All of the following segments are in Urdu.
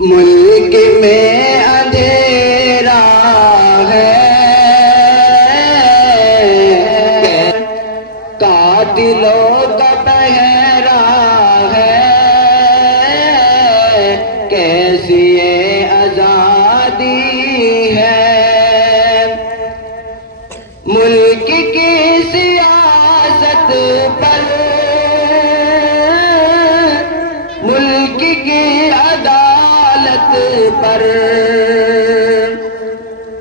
ملک میں اندھیرا ہے، قاتلوں کا پہرا ہے، کیسی یہ آزادی ہے۔ ملک کی سیاست پر، ملک کی عدالت پر،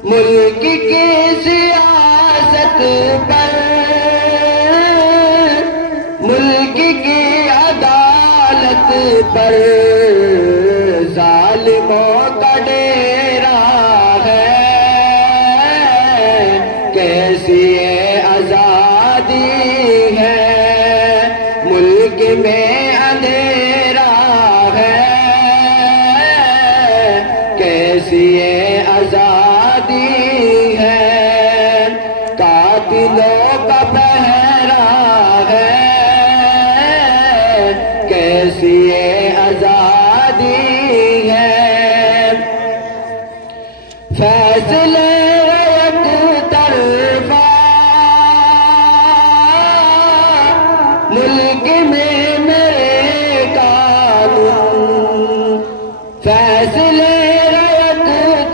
ملک کی سیاست پر، ملک کی عدالت پر ظالموں کا ڈیرا ہے، کیسی یہ آزادی ہے۔ ملک میں اندھیرا ہے، کیسی یہ آزادی ہے۔ قاتلوں کا پہرا ہے، کیسی یہ آزادی ہے۔ فیصلے ایک طرفہ ملک میں میرے قانون، فیصلے ایک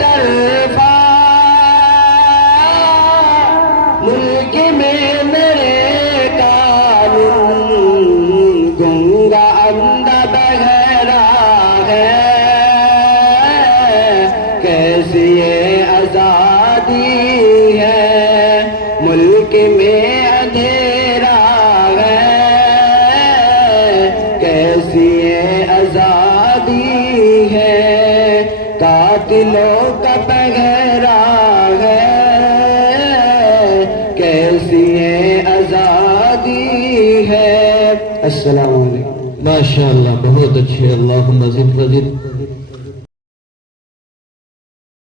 طرفہ ملک میں میرے قانون، گنگا اندھا بہرا ہے، کیسی یہ آزادی ہے۔ ملک میں اندھیرا ہے، کیسی یہ آزادی ہے۔ قاتلوں کا پہرا ہے، کیسی یہ آزادی ہے۔ السلام علیکم۔ ماشاءاللہ، بہت اچھے، اللہم زد وزد۔